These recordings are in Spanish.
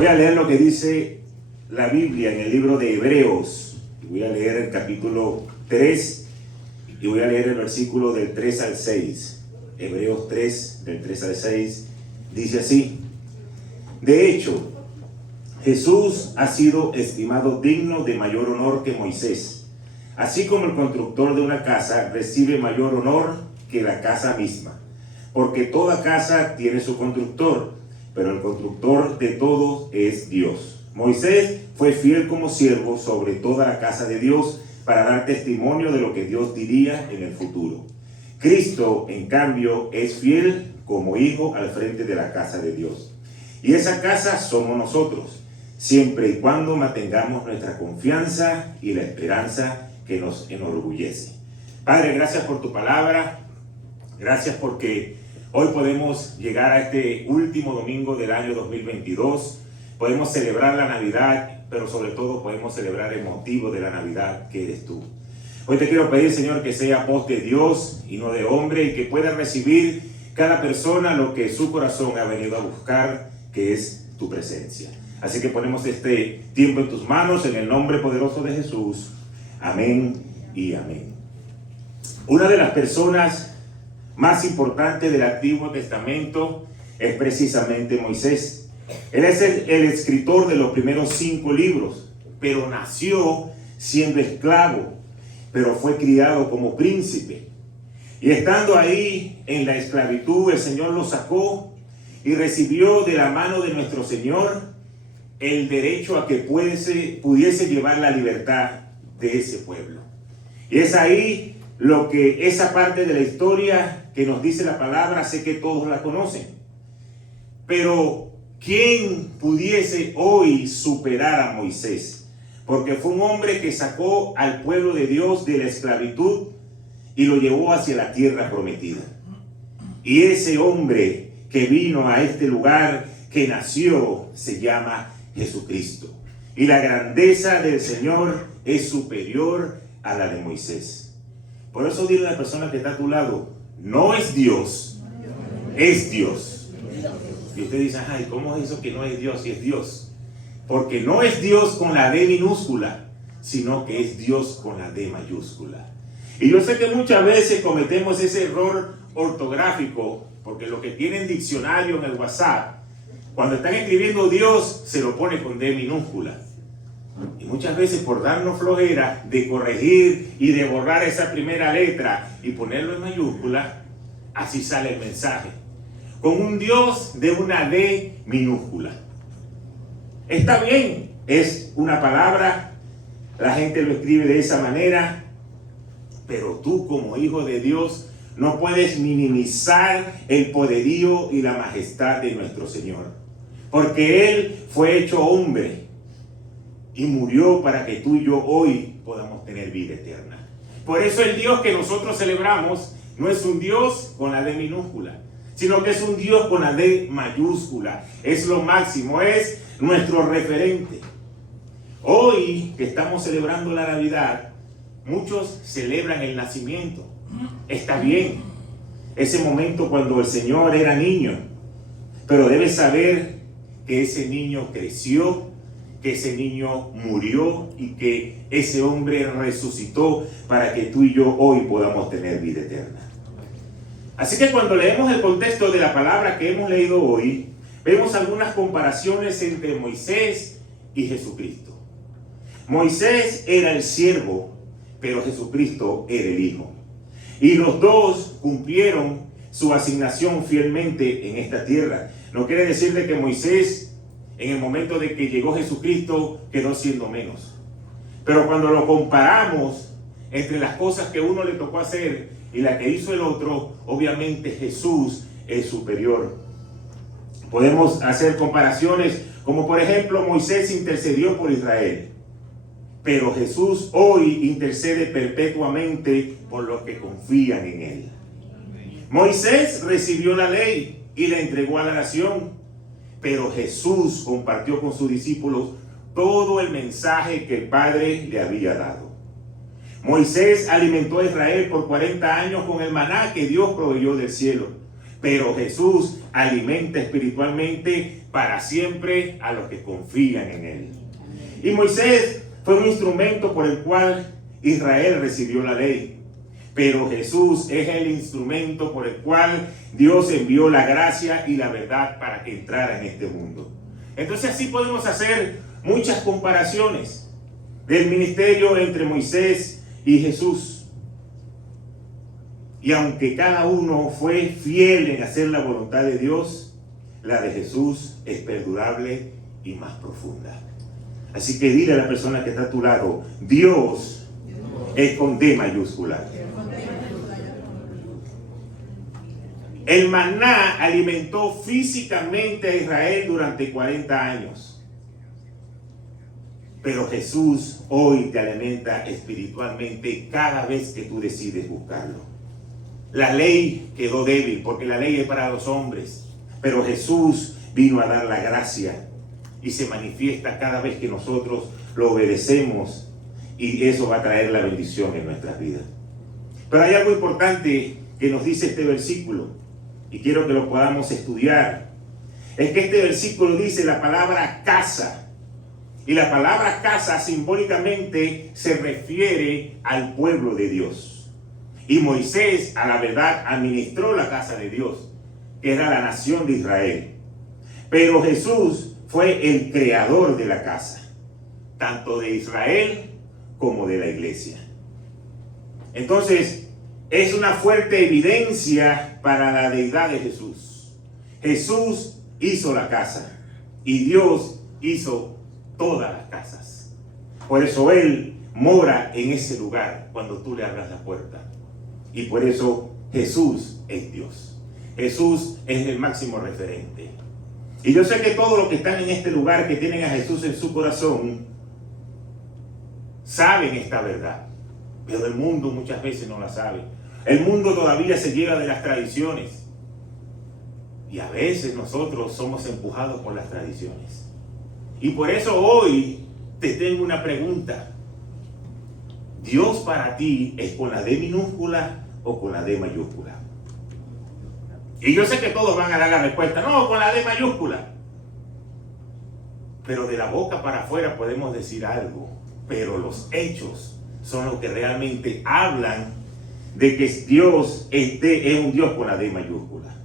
Voy a leer lo que dice la Biblia en el libro de Hebreos. Voy a leer el capítulo 3 y voy a leer el versículo del 3 al 6. Hebreos 3, del 3 al 6, dice así: de hecho, Jesús ha sido estimado digno de mayor honor que Moisés, así como el constructor de una casa recibe mayor honor que la casa misma, porque toda casa tiene su constructor, pero el constructor de todos es Dios. Moisés fue fiel como siervo sobre toda la casa de Dios para dar testimonio de lo que Dios diría en el futuro. Cristo, en cambio, es fiel como hijo al frente de la casa de Dios. Y esa casa somos nosotros, siempre y cuando mantengamos nuestra confianza y la esperanza que nos enorgullece. Padre, gracias por tu palabra. Gracias porque hoy podemos llegar a este último domingo del año 2022. Podemos celebrar la Navidad, pero sobre todo podemos celebrar el motivo de la Navidad, que eres tú. Hoy te quiero pedir, Señor, que sea voz de Dios y no de hombre, y que pueda recibir cada persona lo que su corazón ha venido a buscar, que es tu presencia. Así que ponemos este tiempo en tus manos, en el nombre poderoso de Jesús. Amén y amén. Una de las personas más importantes del Antiguo Testamento es precisamente Moisés. Él es el escritor de los primeros 5 libros, pero nació siendo esclavo, pero fue criado como príncipe. Y estando ahí en la esclavitud, el Señor lo sacó y recibió de la mano de nuestro Señor el derecho a que pudiese llevar la libertad de ese pueblo. Y es ahí esa parte de la historia que nos dice la palabra, sé que todos la conocen. Pero ¿quién pudiese hoy superar a Moisés? Porque fue un hombre que sacó al pueblo de Dios de la esclavitud y lo llevó hacia la tierra prometida. Y ese hombre que vino a este lugar, que nació, se llama Jesucristo. Y la grandeza del Señor es superior a la de Moisés. Por eso dile a la persona que está a tu lado: no es Dios, es Dios. Y usted dice: ay, ¿cómo es eso que no es Dios si es Dios? Porque no es Dios con la D minúscula, sino que es Dios con la D mayúscula. Y yo sé que muchas veces cometemos ese error ortográfico, porque lo que tienen diccionario en el WhatsApp, cuando están escribiendo Dios, se lo pone con D minúscula. Y muchas veces, por darnos flojera de corregir y de borrar esa primera letra y ponerlo en mayúscula, así sale el mensaje, con un Dios de una D minúscula. Está bien, es una palabra, la gente lo escribe de esa manera, pero tú como hijo de Dios no puedes minimizar el poderío y la majestad de nuestro Señor, porque Él fue hecho hombre y murió para que tú y yo hoy podamos tener vida eterna. Por eso el Dios que nosotros celebramos no es un Dios con la D minúscula, sino que es un Dios con la D mayúscula. Es lo máximo, es nuestro referente. Hoy que estamos celebrando la Navidad, muchos celebran el nacimiento. Está bien, ese momento cuando el Señor era niño, pero debes saber que ese niño creció, que ese niño murió y que ese hombre resucitó para que tú y yo hoy podamos tener vida eterna. Así que cuando leemos el contexto de la palabra que hemos leído hoy, vemos algunas comparaciones entre Moisés y Jesucristo. Moisés era el siervo, pero Jesucristo era el hijo. Y los dos cumplieron su asignación fielmente en esta tierra. No quiere decir de que Moisés, en el momento de que llegó Jesucristo, quedó siendo menos. Pero cuando lo comparamos entre las cosas que uno le tocó hacer y la que hizo el otro, obviamente Jesús es superior. Podemos hacer comparaciones como, por ejemplo, Moisés intercedió por Israel, pero Jesús hoy intercede perpetuamente por los que confían en Él. Moisés recibió la ley y la entregó a la nación, pero Jesús compartió con sus discípulos todo el mensaje que el Padre le había dado. Moisés alimentó a Israel por 40 años con el maná que Dios proveyó del cielo, pero Jesús alimenta espiritualmente para siempre a los que confían en Él. Y Moisés fue un instrumento por el cual Israel recibió la ley. Pero Jesús es el instrumento por el cual Dios envió la gracia y la verdad para que entrara en este mundo. Entonces así podemos hacer muchas comparaciones del ministerio entre Moisés y Jesús. Y aunque cada uno fue fiel en hacer la voluntad de Dios, la de Jesús es perdurable y más profunda. Así que dile a la persona que está a tu lado, Dios es con D mayúscula. El maná alimentó físicamente a Israel durante 40 años. Pero Jesús hoy te alimenta espiritualmente cada vez que tú decides buscarlo. La ley quedó débil porque la ley es para los hombres. Pero Jesús vino a dar la gracia y se manifiesta cada vez que nosotros lo obedecemos, y eso va a traer la bendición en nuestras vidas. Pero hay algo importante que nos dice este versículo y quiero que lo podamos estudiar. Es que este versículo dice la palabra casa, y la palabra casa simbólicamente se refiere al pueblo de Dios. Y Moisés, a la verdad, administró la casa de Dios, que era la nación de Israel. Pero Jesús fue el creador de la casa, tanto de Israel como de la iglesia. Entonces, es una fuerte evidencia para la deidad de Jesús. Jesús hizo la casa y Dios hizo todas las casas. Por eso Él mora en ese lugar cuando tú le abras la puerta. Y por eso Jesús es Dios. Jesús es el máximo referente. Y yo sé que todos los que están en este lugar, que tienen a Jesús en su corazón, saben esta verdad. Pero el mundo muchas veces no la sabe. El mundo todavía se lleva de las tradiciones. Y a veces nosotros somos empujados por las tradiciones. Y por eso hoy te tengo una pregunta. ¿Dios para ti es con la D minúscula o con la D mayúscula? Y yo sé que todos van a dar la respuesta, no, con la D mayúscula. Pero de la boca para afuera podemos decir algo, pero los hechos son los que realmente hablan de que Dios es un Dios con la D mayúscula.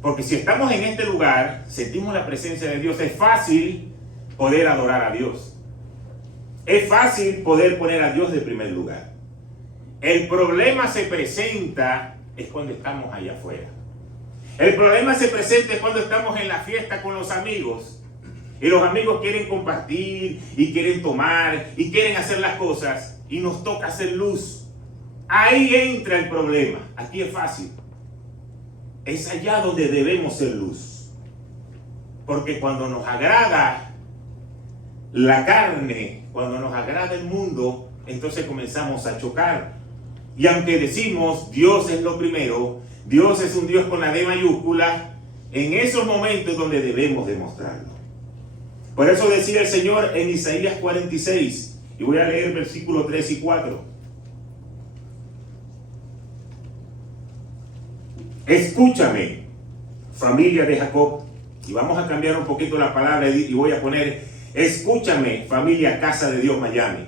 Porque si estamos en este lugar, sentimos la presencia de Dios, es fácil poder adorar a Dios. Es fácil poder poner a Dios de primer lugar. El problema se presenta es cuando estamos allá afuera. El problema se presenta es cuando estamos en la fiesta con los amigos. Y los amigos quieren compartir y quieren tomar y quieren hacer las cosas y nos toca hacer luz. Ahí entra el problema. Aquí es fácil. Es allá donde debemos ser luz. Porque cuando nos agrada la carne, cuando nos agrada el mundo, entonces comenzamos a chocar. Y aunque decimos Dios es lo primero, Dios es un Dios con la D mayúscula, en esos momentos donde debemos demostrarlo. Por eso decía el Señor en Isaías 46, y voy a leer versículos 3 y 4. Escúchame, familia de Jacob, y vamos a cambiar un poquito la palabra y voy a poner, escúchame, familia Casa de Dios Miami.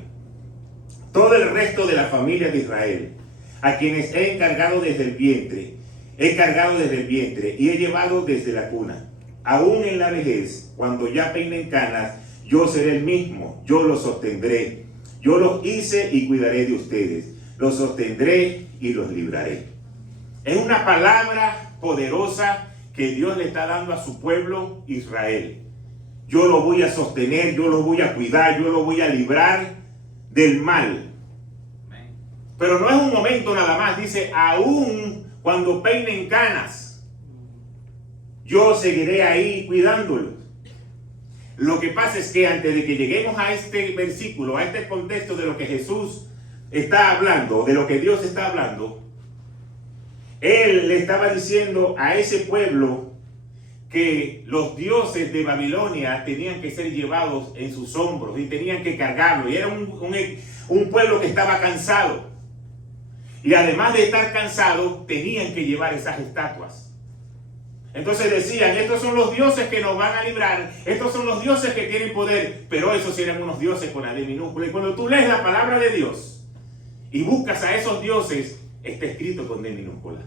Todo el resto de la familia de Israel, a quienes he cargado desde el vientre y he llevado desde la cuna, aún en la vejez, cuando ya peinen canas, yo seré el mismo, yo los sostendré, yo los hice y cuidaré de ustedes, los sostendré y los libraré. Es una palabra poderosa que Dios le está dando a su pueblo Israel. Yo lo voy a sostener, yo lo voy a cuidar, yo lo voy a librar del mal. Pero no es un momento nada más, dice, aún cuando peinen canas, yo seguiré ahí cuidándolos. Lo que pasa es que antes de que lleguemos a este versículo, a este contexto de lo que Jesús está hablando, de lo que Dios está hablando, Él le estaba diciendo a ese pueblo que los dioses de Babilonia tenían que ser llevados en sus hombros y tenían que cargarlo. Y era un pueblo que estaba cansado. Y además de estar cansados, tenían que llevar esas estatuas. Entonces decían, estos son los dioses que nos van a librar, estos son los dioses que tienen poder, pero esos eran unos dioses con la D minúscula. Y cuando tú lees la palabra de Dios y buscas a esos dioses, está escrito con D minúscula.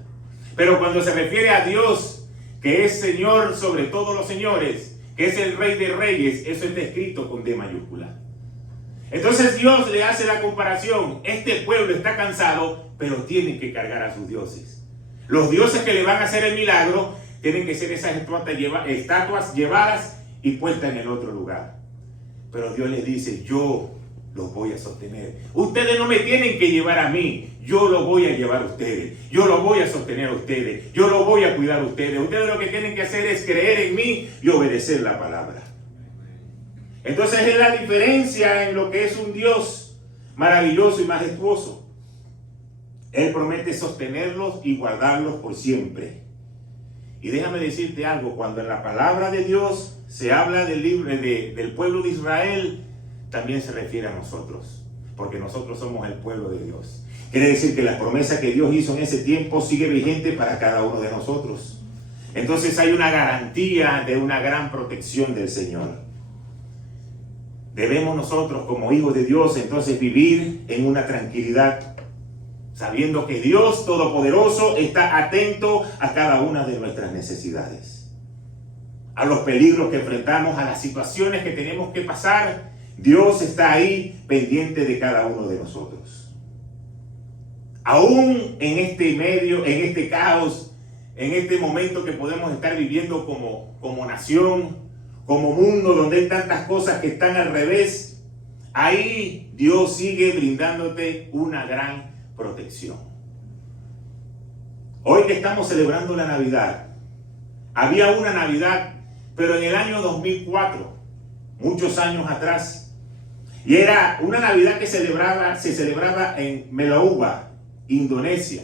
Pero cuando se refiere a Dios, que es Señor sobre todos los señores, que es el Rey de Reyes, eso está escrito con D mayúscula. Entonces Dios le hace la comparación. Este pueblo está cansado, pero tienen que cargar a sus dioses. Los dioses que le van a hacer el milagro tienen que ser esas estatuas llevadas y puestas en el otro lugar. Pero Dios les dice, yo los voy a sostener. Ustedes no me tienen que llevar a mí. Yo los voy a llevar a ustedes. Yo los voy a sostener a ustedes. Yo los voy a cuidar a ustedes. Ustedes lo que tienen que hacer es creer en mí y obedecer la palabra. Entonces es la diferencia en lo que es un Dios maravilloso y majestuoso. Él promete sostenerlos y guardarlos por siempre. Y déjame decirte algo, cuando en la palabra de Dios se habla del pueblo de Israel, también se refiere a nosotros, porque nosotros somos el pueblo de Dios. Quiere decir que la promesa que Dios hizo en ese tiempo sigue vigente para cada uno de nosotros. Entonces hay una garantía de una gran protección del Señor. Debemos nosotros como hijos de Dios entonces vivir en una tranquilidad, sabiendo que Dios Todopoderoso está atento a cada una de nuestras necesidades, a los peligros que enfrentamos, a las situaciones que tenemos que pasar. Dios está ahí pendiente de cada uno de nosotros. Aún en este medio, en este caos, en este momento que podemos estar viviendo como nación, como mundo, donde hay tantas cosas que están al revés, ahí Dios sigue brindándote una gran protección. Hoy que estamos celebrando la Navidad, había una Navidad, pero en el año 2004, muchos años atrás, y era una Navidad que se celebraba en Melouba, Indonesia.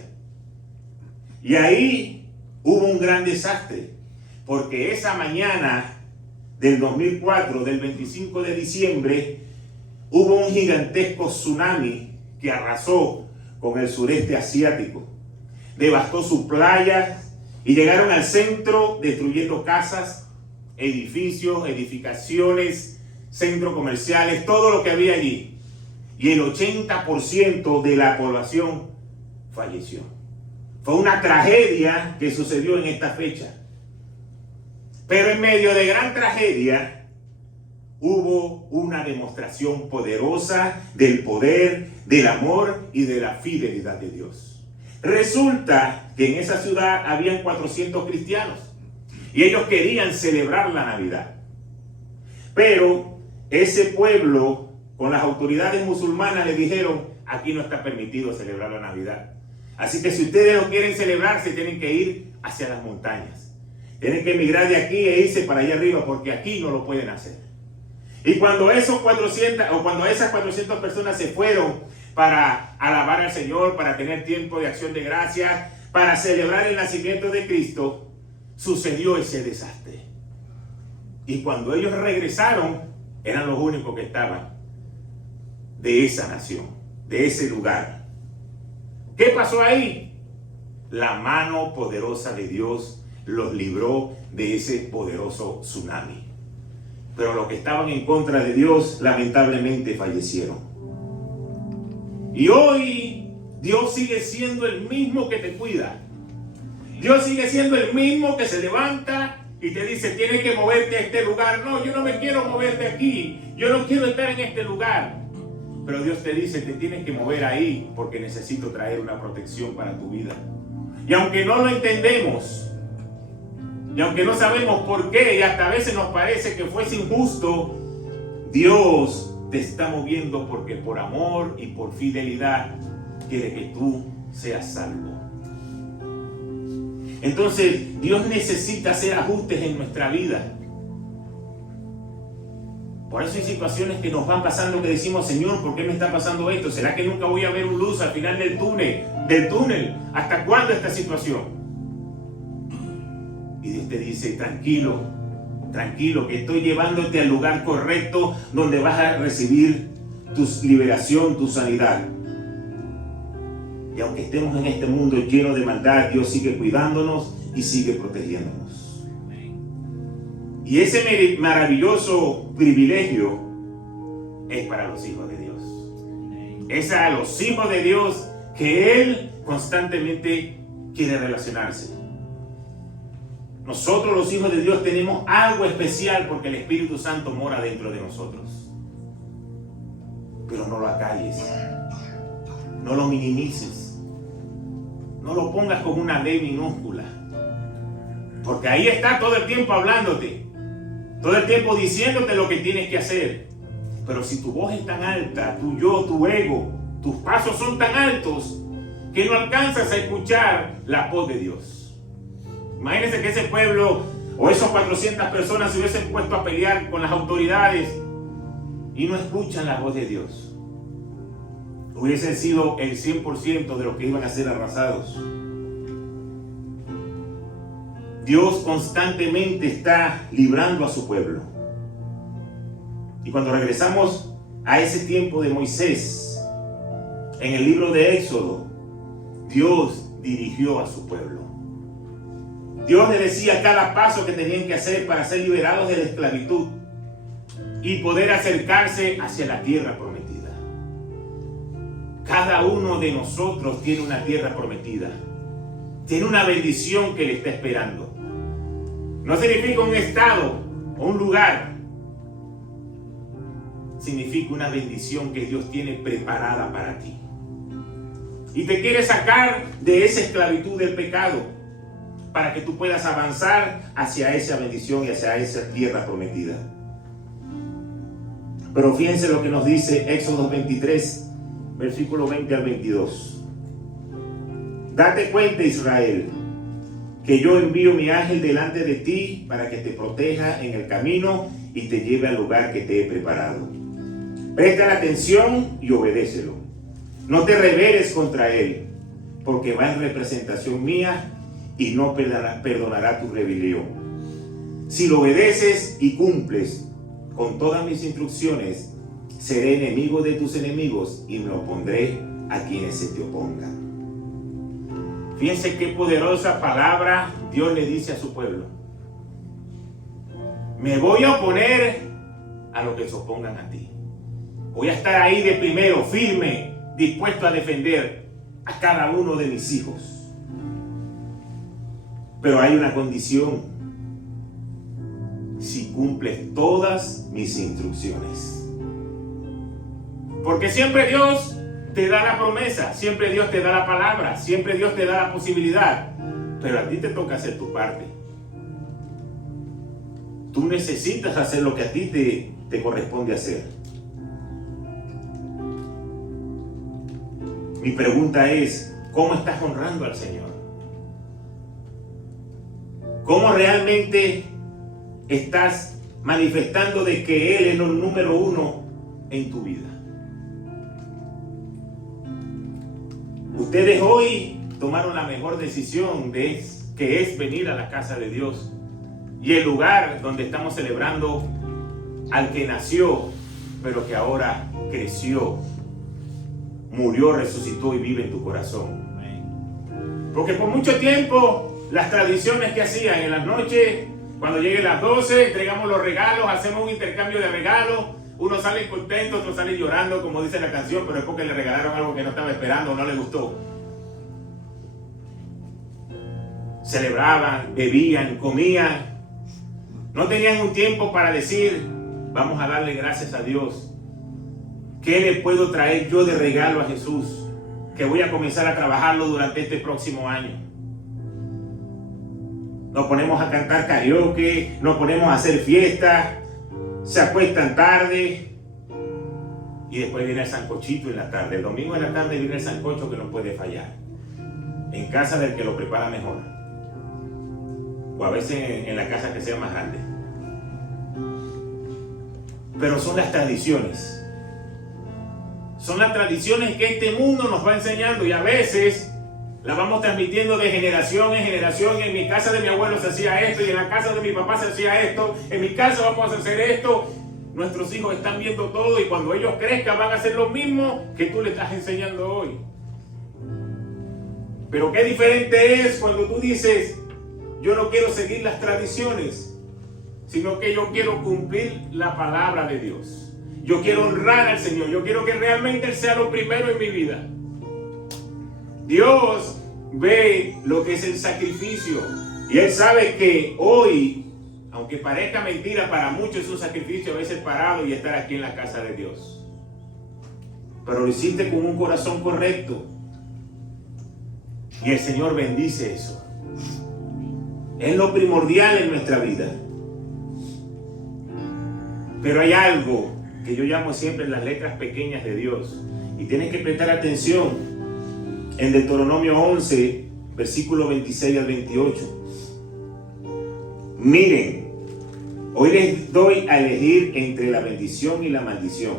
Y ahí hubo un gran desastre, porque esa mañana del 2004, del 25 de diciembre, hubo un gigantesco tsunami que arrasó con el sureste asiático. Devastó sus playas y llegaron al centro destruyendo casas, edificios, edificaciones, centros comerciales, todo lo que había allí. Y el 80% de la población falleció. Fue una tragedia que sucedió en esta fecha. Pero en medio de gran tragedia hubo una demostración poderosa del poder, del amor y de la fidelidad de Dios. Resulta que en esa ciudad habían 400 cristianos y ellos querían celebrar la Navidad. Pero ese pueblo, con las autoridades musulmanas, le dijeron, aquí no está permitido celebrar la Navidad. Así que si ustedes no quieren celebrar, se tienen que ir hacia las montañas. Tienen que emigrar de aquí e irse para allá arriba, porque aquí no lo pueden hacer. Y cuando esas 400 personas se fueron para alabar al Señor, para tener tiempo de acción de gracias, para celebrar el nacimiento de Cristo, sucedió ese desastre. Y cuando ellos regresaron, eran los únicos que estaban de esa nación, de ese lugar. ¿Qué pasó ahí? La mano poderosa de Dios los libró de ese poderoso tsunami. Pero los que estaban en contra de Dios, lamentablemente fallecieron. Y hoy Dios sigue siendo el mismo que te cuida. Dios sigue siendo el mismo que se levanta y te dice, tienes que moverte a este lugar. No, yo no me quiero mover de aquí. Yo no quiero estar en este lugar. Pero Dios te dice, te tienes que mover ahí porque necesito traer una protección para tu vida. Y aunque no lo entendemos, y aunque no sabemos por qué, y hasta a veces nos parece que fuese injusto, Dios te está moviendo porque por amor y por fidelidad quiere que tú seas salvo. Entonces, Dios necesita hacer ajustes en nuestra vida. Por eso hay situaciones que nos van pasando que decimos, Señor, ¿por qué me está pasando esto? ¿Será que nunca voy a ver una luz al final del túnel? ¿Hasta cuándo esta situación? Y Dios te dice, tranquilo, tranquilo, que estoy llevándote al lugar correcto donde vas a recibir tu liberación, tu sanidad. Y aunque estemos en este mundo lleno de maldad, Dios sigue cuidándonos y sigue protegiéndonos. Y ese maravilloso privilegio es para los hijos de Dios. Es a los hijos de Dios que Él constantemente quiere relacionarse. Nosotros los hijos de Dios tenemos algo especial porque el Espíritu Santo mora dentro de nosotros. Pero no lo acalles, no lo minimices, no lo pongas como una D minúscula, porque ahí está todo el tiempo hablándote, todo el tiempo diciéndote lo que tienes que hacer. Pero si tu voz es tan alta, tu yo, tu ego, tus pasos son tan altos que no alcanzas a escuchar la voz de Dios. Imagínense que ese pueblo o esas 400 personas se hubiesen puesto a pelear con las autoridades y no escuchan la voz de Dios. Hubiesen sido el 100% de los que iban a ser arrasados. Dios constantemente está librando a su pueblo. Y cuando regresamos a ese tiempo de Moisés, en el libro de Éxodo, Dios dirigió a su pueblo. Dios les decía cada paso que tenían que hacer para ser liberados de la esclavitud y poder acercarse hacia la tierra prometida. Cada uno de nosotros tiene una tierra prometida. Tiene una bendición que le está esperando. No significa un estado o un lugar. Significa una bendición que Dios tiene preparada para ti. Y te quiere sacar de esa esclavitud del pecado para que tú puedas avanzar hacia esa bendición y hacia esa tierra prometida. Pero fíjense lo que nos dice Éxodo 23, versículo 20 al 22. Date cuenta, Israel, que yo envío mi ángel delante de ti para que te proteja en el camino y te lleve al lugar que te he preparado. Presta la atención y obedécelo. No te rebeles contra él, porque va en representación mía y no perdonará tu rebelión. Si lo obedeces y cumples con todas mis instrucciones, seré enemigo de tus enemigos y me opondré a quienes se te opongan. Fíjense qué poderosa palabra Dios le dice a su pueblo. Me voy a oponer a los que se opongan a ti. Voy a estar ahí de primero, firme, dispuesto a defender a cada uno de mis hijos. Pero hay una condición: si cumples todas mis instrucciones. Porque siempre Dios te da la promesa, siempre Dios te da la palabra, siempre Dios te da la posibilidad, pero a ti te toca hacer tu parte. Tú necesitas hacer lo que a ti te corresponde hacer. Mi pregunta es, ¿cómo estás honrando al Señor? ¿Cómo realmente estás manifestando de que Él es el número uno en tu vida? Ustedes hoy tomaron la mejor decisión que es venir a la casa de Dios y el lugar donde estamos celebrando al que nació, pero que ahora creció, murió, resucitó y vive en tu corazón. Porque por mucho tiempo las tradiciones que hacían en la noche, cuando lleguen las 12, entregamos los regalos, hacemos un intercambio de regalos, unos salen contentos, otros salen llorando, como dice la canción, pero es porque le regalaron algo que no estaba esperando, no le gustó. Celebraban, bebían, comían. No tenían un tiempo para decir, vamos a darle gracias a Dios. ¿Qué le puedo traer yo de regalo a Jesús? Que voy a comenzar a trabajarlo durante este próximo año. Nos ponemos a cantar karaoke, nos ponemos a hacer fiesta, se acuestan tarde y después viene el sancochito en la tarde. El domingo en la tarde viene el sancocho que no puede fallar, en casa del que lo prepara mejor, o a veces en la casa que sea más grande. Pero son las tradiciones. Son las tradiciones que este mundo nos va enseñando y a veces las vamos transmitiendo de generación en generación. En mi casa de mi abuelo se hacía esto y en la casa de mi papá se hacía esto. En mi casa vamos a hacer esto. Nuestros hijos están viendo todo y cuando ellos crezcan van a hacer lo mismo que tú le estás enseñando hoy. Pero qué diferente es cuando tú dices, yo no quiero seguir las tradiciones, sino que yo quiero cumplir la palabra de Dios. Yo quiero honrar al Señor. Yo quiero que realmente Él sea lo primero en mi vida. Dios ve lo que es el sacrificio. Y Él sabe que hoy, aunque parezca mentira, para muchos es un sacrificio a veces parado y estar aquí en la casa de Dios. Pero lo hiciste con un corazón correcto. Y el Señor bendice eso. Es lo primordial en nuestra vida. Pero hay algo que yo llamo siempre las letras pequeñas de Dios. Y tienes que prestar atención. En Deuteronomio 11, versículo 26 al 28. Miren, hoy les doy a elegir entre la bendición y la maldición.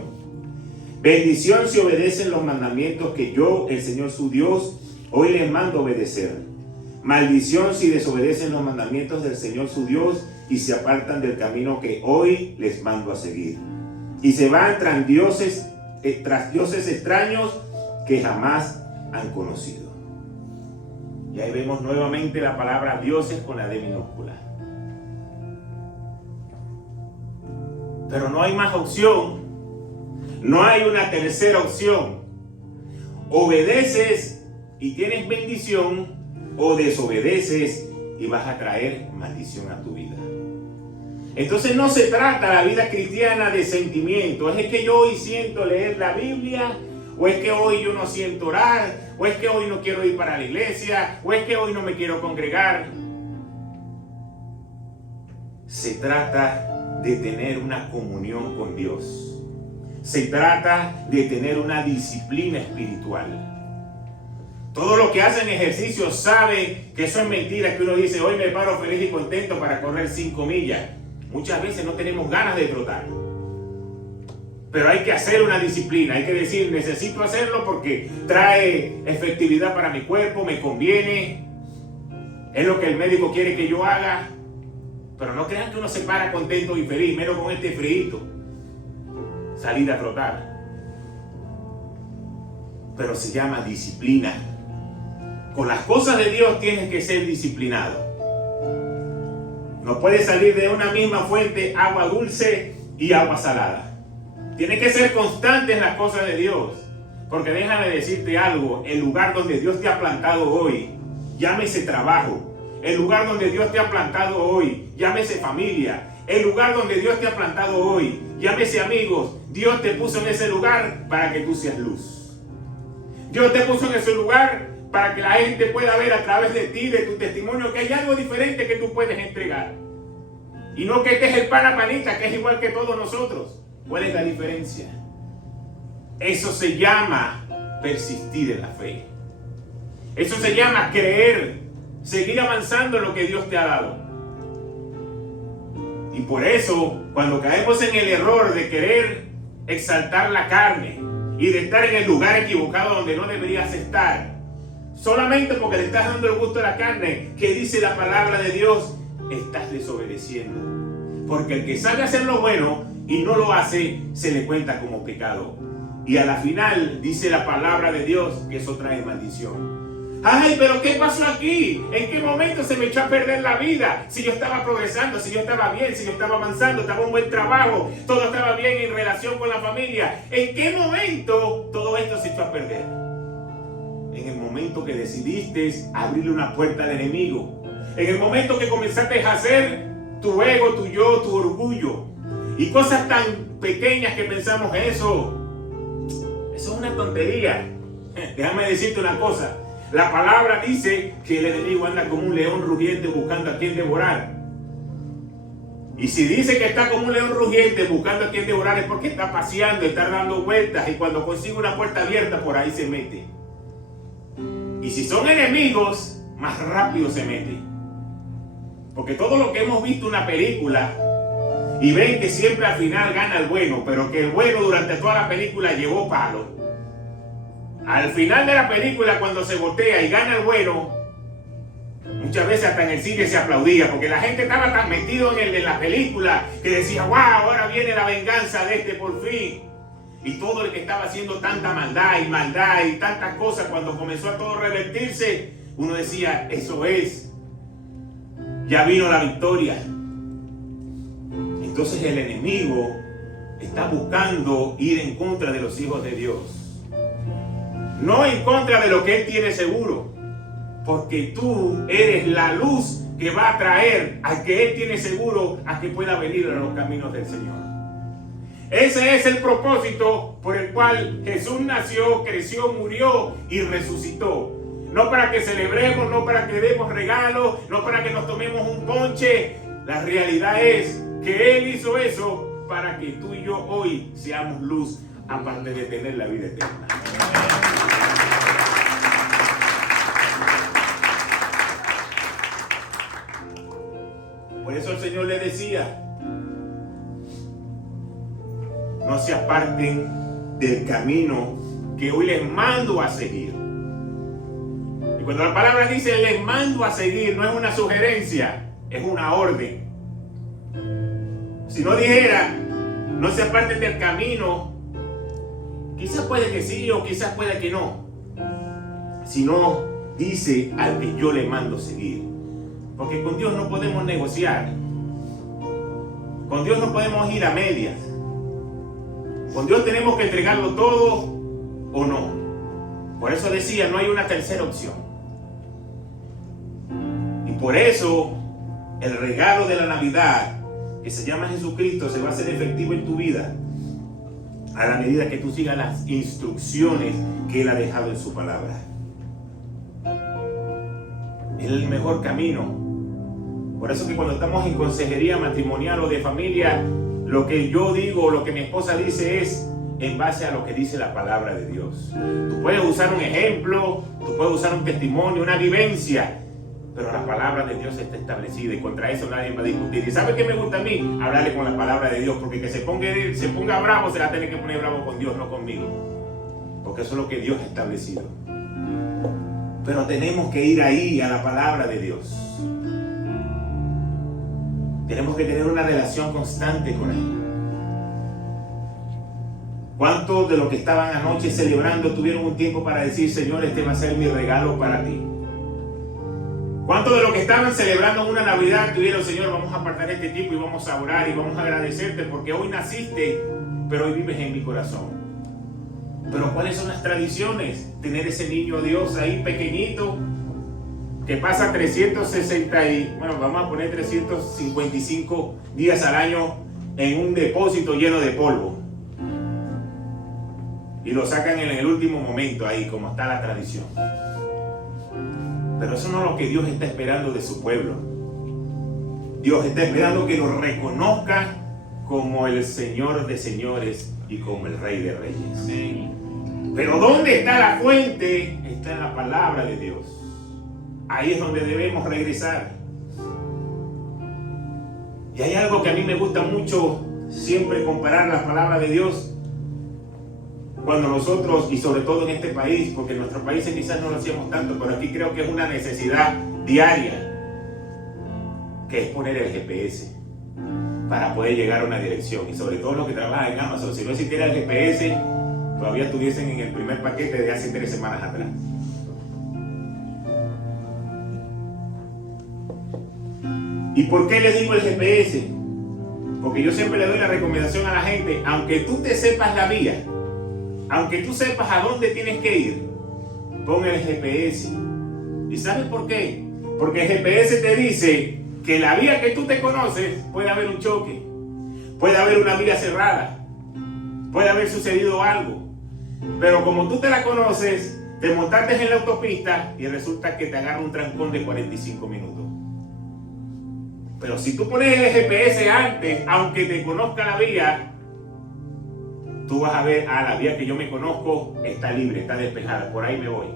Bendición si obedecen los mandamientos que yo, el Señor su Dios, hoy les mando obedecer. Maldición si desobedecen los mandamientos del Señor su Dios y se apartan del camino que hoy les mando a seguir. Y se van tras dioses extraños que jamás han conocido. Y ahí vemos nuevamente la palabra dioses con la D minúscula. Pero no hay más opción. No hay una tercera opción. Obedeces y tienes bendición, o desobedeces y vas a traer maldición a tu vida. Entonces no se trata la vida cristiana de sentimientos. Es que yo hoy siento leer la Biblia, o es que hoy yo no siento orar, o es que hoy no quiero ir para la iglesia, o es que hoy no me quiero congregar. Se trata de tener una comunión con Dios. Se trata de tener una disciplina espiritual. Todo lo que hacen ejercicio sabe que eso es mentira, que uno dice, hoy me paro feliz y contento para correr 5 millas. Muchas veces no tenemos ganas de trotar. Pero hay que hacer una disciplina, hay que decir, necesito hacerlo porque trae efectividad para mi cuerpo, me conviene, es lo que el médico quiere que yo haga. Pero no crean que uno se para contento y feliz, menos con este frío, salir a trotar. Pero se llama disciplina. Con las cosas de Dios tienes que ser disciplinado. No puedes salir de una misma fuente agua dulce y agua salada. Tienes que ser constante en las cosas de Dios. Porque déjame decirte algo, el lugar donde Dios te ha plantado hoy, llámese trabajo. El lugar donde Dios te ha plantado hoy, llámese familia. El lugar donde Dios te ha plantado hoy, llámese amigos. Dios te puso en ese lugar para que tú seas luz. Dios te puso en ese lugar para que la gente pueda ver a través de ti, de tu testimonio, que hay algo diferente que tú puedes entregar. Y no que este es el panita, que es igual que todos nosotros. ¿Cuál es la diferencia? Eso se llama persistir en la fe. Eso se llama creer, seguir avanzando en lo que Dios te ha dado. Y por eso, cuando caemos en el error de querer exaltar la carne y de estar en el lugar equivocado donde no deberías estar, solamente porque le estás dando el gusto a la carne, que dice la palabra de Dios, estás desobedeciendo. Porque el que sabe hacer lo bueno y no lo hace, se le cuenta como pecado. Y a la final dice la palabra de Dios que eso trae maldición. Ay, pero ¿qué pasó aquí? ¿En qué momento se me echó a perder la vida? Si yo estaba progresando, si yo estaba bien, si yo estaba avanzando, estaba un buen trabajo, todo estaba bien en relación con la familia. ¿En qué momento todo esto se echó a perder? En el momento que decidiste abrirle una puerta al enemigo. En el momento que comenzaste a hacer tu ego, tu yo, tu orgullo. Y cosas tan pequeñas que pensamos eso es una tontería. Déjame decirte una cosa. La palabra dice que el enemigo anda como un león rugiente buscando a quien devorar. Y si dice que está como un león rugiente buscando a quien devorar, es porque está paseando, está dando vueltas, y cuando consigue una puerta abierta por ahí se mete. Y si son enemigos, más rápido se mete. Porque todo lo que hemos visto en una película y ven que siempre al final gana el bueno, pero que el bueno durante toda la película llevó palo. Al final de la película, cuando se voltea y gana el bueno, muchas veces hasta en el cine se aplaudía, porque la gente estaba tan metido en la película que decía, wow, ahora viene la venganza de este por fin. Y todo el que estaba haciendo tanta maldad y tantas cosas, cuando comenzó a todo revertirse, uno decía, eso es, ya vino la victoria. Entonces el enemigo está buscando ir en contra de los hijos de Dios. No en contra de lo que él tiene seguro. Porque tú eres la luz que va a traer al que él tiene seguro a que pueda venir a los caminos del Señor. Ese es el propósito por el cual Jesús nació, creció, murió y resucitó. No para que celebremos, no para que demos regalos, no para que nos tomemos un ponche. La realidad es que Él hizo eso para que tú y yo hoy seamos luz, aparte de tener la vida eterna. Por eso el Señor le decía, no se aparten del camino que hoy les mando a seguir. Y cuando la palabra dice les mando a seguir, no es una sugerencia, es una orden. Si no dijera, no se aparten del camino, quizás puede que sí o quizás puede que no. Si no, dice al que yo le mando seguir. Porque con Dios no podemos negociar. Con Dios no podemos ir a medias. Con Dios tenemos que entregarlo todo o no. Por eso decía, no hay una tercera opción. Y por eso el regalo de la Navidad, que se llama Jesucristo, se va a hacer efectivo en tu vida a la medida que tú sigas las instrucciones que Él ha dejado en su palabra. Es el mejor camino. Por eso que cuando estamos en consejería matrimonial o de familia, lo que yo digo, lo que mi esposa dice es en base a lo que dice la palabra de Dios. Tú puedes usar un ejemplo, tú puedes usar un testimonio, una vivencia, pero la palabra de Dios está establecida y contra eso nadie va a discutir. ¿Y sabe qué me gusta a mí? Hablarle con la palabra de Dios, porque que se ponga bravo, se la tiene que poner bravo con Dios, no conmigo. Porque eso es lo que Dios ha establecido. Pero tenemos que ir ahí a la palabra de Dios. Tenemos que tener una relación constante con Él. ¿Cuántos de los que estaban anoche celebrando tuvieron un tiempo para decir, Señor, este va a ser mi regalo para ti? ¿Cuántos de los que estaban celebrando una Navidad tuvieron, Señor, vamos a apartar este tiempo y vamos a orar y vamos a agradecerte porque hoy naciste, pero hoy vives en mi corazón? Pero ¿cuáles son las tradiciones? Tener ese niño Dios ahí pequeñito, que pasa 355 días al año en un depósito lleno de polvo. Y lo sacan en el último momento ahí, como está la tradición. Pero eso no es lo que Dios está esperando de su pueblo. Dios está esperando que lo reconozca como el Señor de señores y como el Rey de reyes. Pero ¿dónde está la fuente? Está en la palabra de Dios. Ahí es donde debemos regresar. Y hay algo que a mí me gusta mucho siempre comparar la palabra de Dios. Cuando nosotros, y sobre todo en este país, porque en nuestros países quizás no lo hacíamos tanto, pero aquí creo que es una necesidad diaria, que es poner el GPS para poder llegar a una dirección. Y sobre todo los que trabajan en Amazon, si no existiera el GPS, todavía estuviesen en el primer paquete de hace 3 semanas atrás. ¿Y por qué les digo el GPS? Porque yo siempre le doy la recomendación a la gente, aunque tú te sepas la vía, aunque tú sepas a dónde tienes que ir, pon el GPS. ¿Y sabes por qué? Porque el GPS te dice que la vía que tú te conoces puede haber un choque, puede haber una vía cerrada, puede haber sucedido algo. Pero como tú te la conoces, te montaste en la autopista y resulta que te agarra un trancón de 45 minutos. Pero si tú pones el GPS antes, aunque te conozca la vía, tú vas a ver, la vía que yo me conozco está libre, está despejada, por ahí me voy.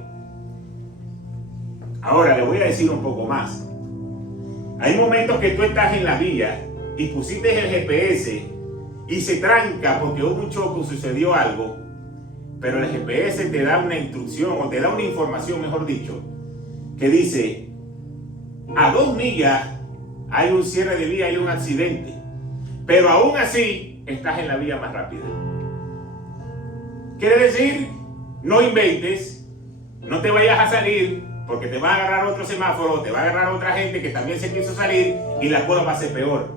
Ahora le voy a decir un poco más. Hay momentos que tú estás en la vía y pusiste el GPS y se tranca porque hubo un choque o sucedió algo, pero el GPS te da una instrucción o te da una información, mejor dicho, que dice, a 2 millas hay un cierre de vía, hay un accidente, pero aún así estás en la vía más rápida. Quiere decir, no inventes, no te vayas a salir Porque te va a agarrar otro semáforo, te va a agarrar otra gente que también se quiso salir y la cola va a ser peor.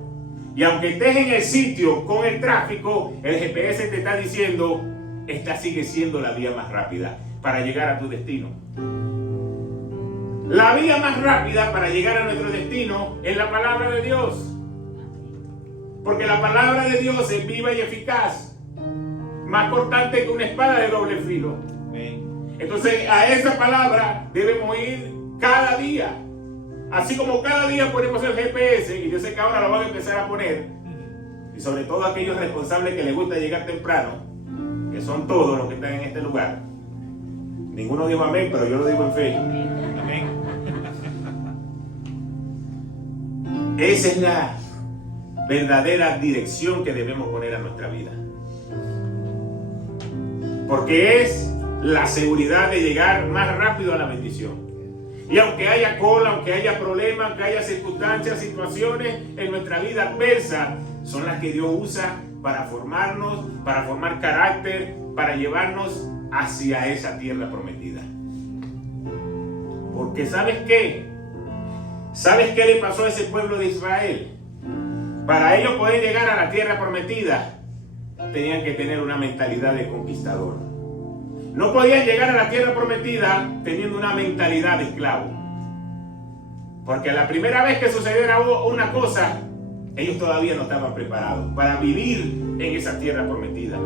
Y aunque estés en el sitio con el tráfico, el GPS te está diciendo, esta sigue siendo la vía más rápida para llegar a tu destino. La vía más rápida para llegar a nuestro destino es la palabra de Dios. Porque la palabra de Dios es viva y eficaz, más cortante que una espada de doble filo. Entonces a esa palabra debemos ir cada día. Así como cada día ponemos el GPS, y yo sé que ahora lo van a empezar a poner, y sobre todo aquellos responsables que les gusta llegar temprano, que son todos los que están en este lugar. Ninguno dijo amén, pero yo lo digo en fe. Amén. Esa es la verdadera dirección que debemos poner a nuestra vida. Porque es la seguridad de llegar más rápido a la bendición. Y aunque haya cola, aunque haya problemas, aunque haya circunstancias, situaciones en nuestra vida adversa, son las que Dios usa para formarnos, para formar carácter, para llevarnos hacia esa tierra prometida. Porque ¿sabes qué? ¿Sabes qué le pasó a ese pueblo de Israel? Para ellos poder llegar a la tierra prometida, tenían que tener una mentalidad de conquistador. No podían llegar a la tierra prometida teniendo una mentalidad de esclavo. Porque la primera vez que sucediera una cosa, ellos todavía no estaban preparados para vivir en esa tierra prometida.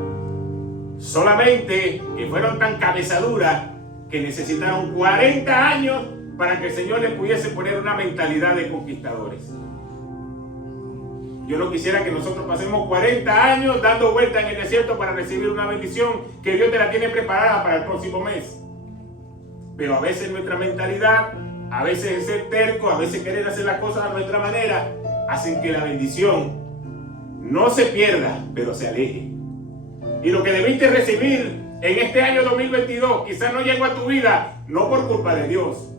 Solamente que fueron tan cabezaduras que necesitaron 40 años para que el Señor les pudiese poner una mentalidad de conquistadores. Yo no quisiera que nosotros pasemos 40 años dando vueltas en el desierto para recibir una bendición que Dios te la tiene preparada para el próximo mes. Pero a veces nuestra mentalidad, a veces el ser terco, a veces querer hacer las cosas a nuestra manera, hacen que la bendición no se pierda, pero se aleje. Y lo que debiste recibir en este año 2022 quizás no llegó a tu vida, no por culpa de Dios,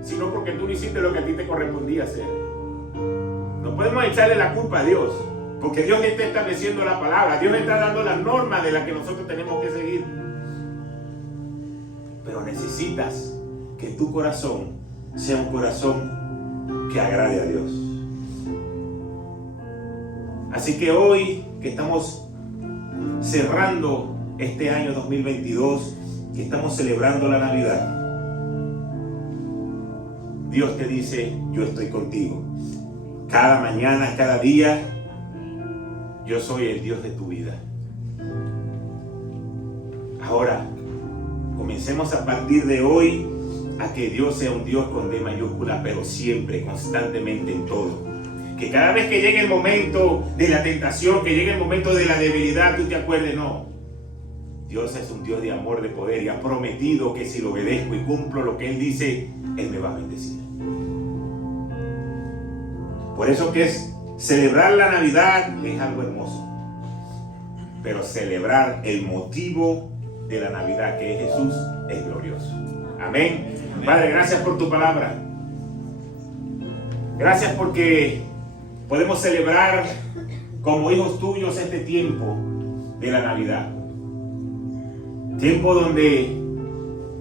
sino porque tú no hiciste lo que a ti te correspondía hacer. No podemos echarle la culpa a Dios, porque Dios está estableciendo la palabra, Dios está dando las normas de las que nosotros tenemos que seguir. Pero necesitas que tu corazón sea un corazón que agrade a Dios. Así que hoy que estamos cerrando este año 2022, que estamos celebrando la Navidad, Dios te dice, yo estoy contigo. Cada mañana, cada día, yo soy el Dios de tu vida. Ahora, comencemos a partir de hoy a que Dios sea un Dios con D mayúscula, pero siempre, constantemente, en todo. Que cada vez que llegue el momento de la tentación, que llegue el momento de la debilidad, tú te acuerdes, no. Dios es un Dios de amor, de poder, y ha prometido que si lo obedezco y cumplo lo que Él dice, Él me va a bendecir. Por eso que es celebrar la Navidad es algo hermoso. Pero celebrar el motivo de la Navidad, que es Jesús, es glorioso. Amén. Padre, gracias por tu palabra. Gracias porque podemos celebrar como hijos tuyos este tiempo de la Navidad. Tiempo donde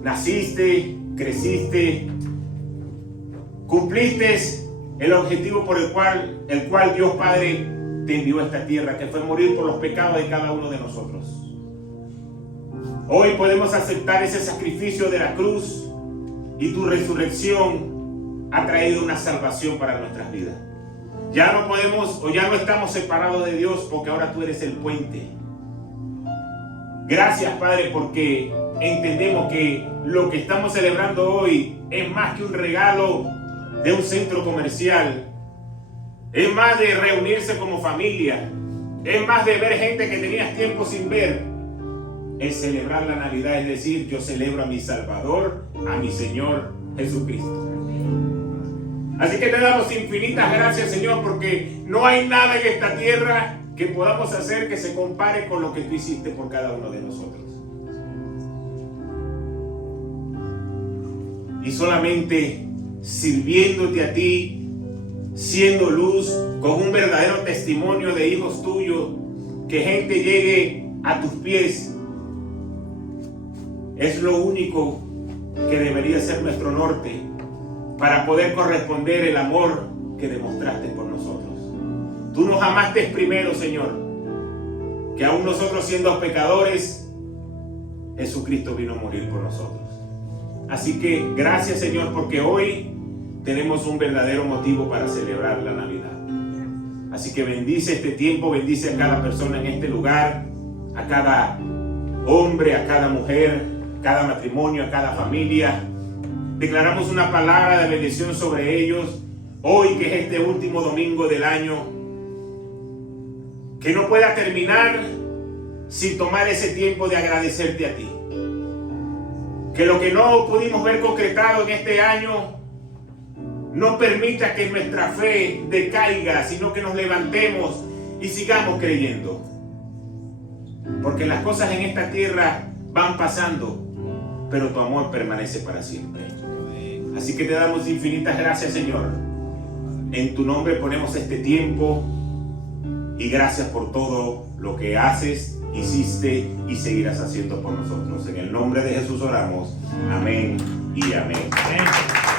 naciste, creciste, cumpliste el objetivo por el cual Dios Padre te envió a esta tierra, que fue morir por los pecados de cada uno de nosotros. Hoy podemos aceptar ese sacrificio de la cruz, y tu resurrección ha traído una salvación para nuestras vidas. Ya no podemos, o ya no estamos separados de Dios, porque ahora tú eres el puente. Gracias, Padre, porque entendemos que lo que estamos celebrando hoy es más que un regalo de un centro comercial. Es más de reunirse como familia. Es más de ver gente que tenías tiempo sin ver. Es celebrar la Navidad, es decir, yo celebro a mi Salvador, a mi Señor Jesucristo. Así que te damos infinitas gracias, Señor, porque no hay nada en esta tierra que podamos hacer que se compare con lo que tú hiciste por cada uno de nosotros. Y solamente sirviéndote a ti, siendo luz, con un verdadero testimonio de hijos tuyos, que gente llegue a tus pies, es lo único que debería ser nuestro norte para poder corresponder el amor que demostraste por nosotros. Tú nos amaste primero, Señor, que aún nosotros siendo pecadores, Jesucristo vino a morir por nosotros. Así que gracias, Señor, porque hoy tenemos un verdadero motivo para celebrar la Navidad. Así que bendice este tiempo, bendice a cada persona en este lugar, a cada hombre, a cada mujer, cada matrimonio, a cada familia. Declaramos una palabra de bendición sobre ellos hoy, que es este último domingo del año, que no pueda terminar sin tomar ese tiempo de agradecerte a ti. Que lo que no pudimos ver concretado en este año no permita que nuestra fe decaiga, sino que nos levantemos y sigamos creyendo. Porque las cosas en esta tierra van pasando, pero tu amor permanece para siempre. Así que te damos infinitas gracias, Señor. En tu nombre ponemos este tiempo y gracias por todo lo que haces, hiciste y seguirás haciendo por nosotros. En el nombre de Jesús oramos. Amén y amén. Amén.